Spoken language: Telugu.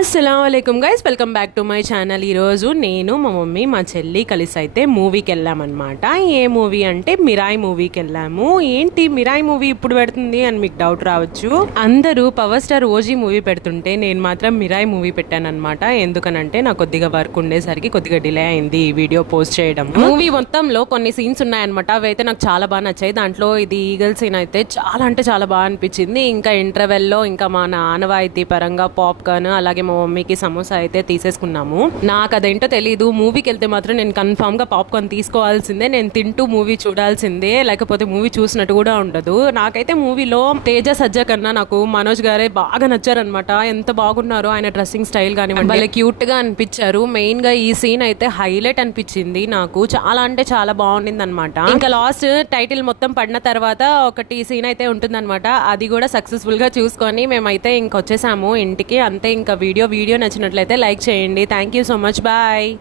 అస్సలాముఅలైకుం guys, welcome back to my channel. ఈరోజు నేను మా మమ్మీ మా చెల్లి కలిసి అయితే మూవీకి వెళ్ళామన్నమాట. ఏ మూవీ అంటే మిరాయి మూవీకి వెళ్ళాము. ఏంటి మిరాయి మూవీ ఇప్పుడు పెడుతుంది అని మీకు డౌట్ రావచ్చు. అందరూ పవర్ స్టార్ ఓజీ మూవీ పెడుతుంటే నేను మాత్రం మిరాయి మూవీ పెట్టానన్నమాట. ఎందుకనంటే నాకు కొద్దిగా వర్క్ ఉండేసరికి కొద్దిగా డిలే అయింది ఈ వీడియో పోస్ట్ చేయడం. మూవీ మొత్తంలో కొన్ని సీన్స్ ఉన్నాయన్నమాట. అవి అయితే నాకు చాలా బాగా నచ్చాయి. దాంట్లో ఇది ఈగల్ సీన్ అయితే చాలా అంటే చాలా బాగా అనిపించింది. ఇంకా ఇంటర్వెల్లో ఇంకా మా నానవాయితీ పరంగా పాప్కార్న్ అలాగే మా మమ్మీకి సమోసా అయితే తీసేసుకున్నాము. నాకు అదేంటో తెలీదు, మూవీకి వెళ్తే మాత్రం నేను కన్ఫామ్ గా పాప్కార్న్ తీసుకోవాల్సిందే, నేను తింటూ మూవీ చూడాల్సిందే, లేకపోతే మూవీ చూసినట్టు కూడా ఉండదు. నాకైతే మూవీలో తేజ సజ్జా కన్నా నాకు మనోజ్ గారే బాగా నచ్చారనమాట. ఎంత బాగున్నారు, ఆయన డ్రెస్సింగ్ స్టైల్ కానివ్వండి వాళ్ళ క్యూట్ గా అనిపించారు. మెయిన్ గా ఈ సీన్ అయితే హైలైట్ అనిపించింది నాకు, చాలా అంటే చాలా బాగుండింది అనమాట. ఇంకా లాస్ట్ టైటిల్ మొత్తం పడిన తర్వాత ఒకటి సీన్ అయితే ఉంటుందన్నమాట. అది కూడా సక్సెస్ఫుల్ గా చూసుకొని మేమైతే ఇంకొచ్చేసాము ఇంటికి. అంతే, ఇంకా వీడియో నచ్చినట్లయితే లైక్ చేయండి. Thank you so much, bye.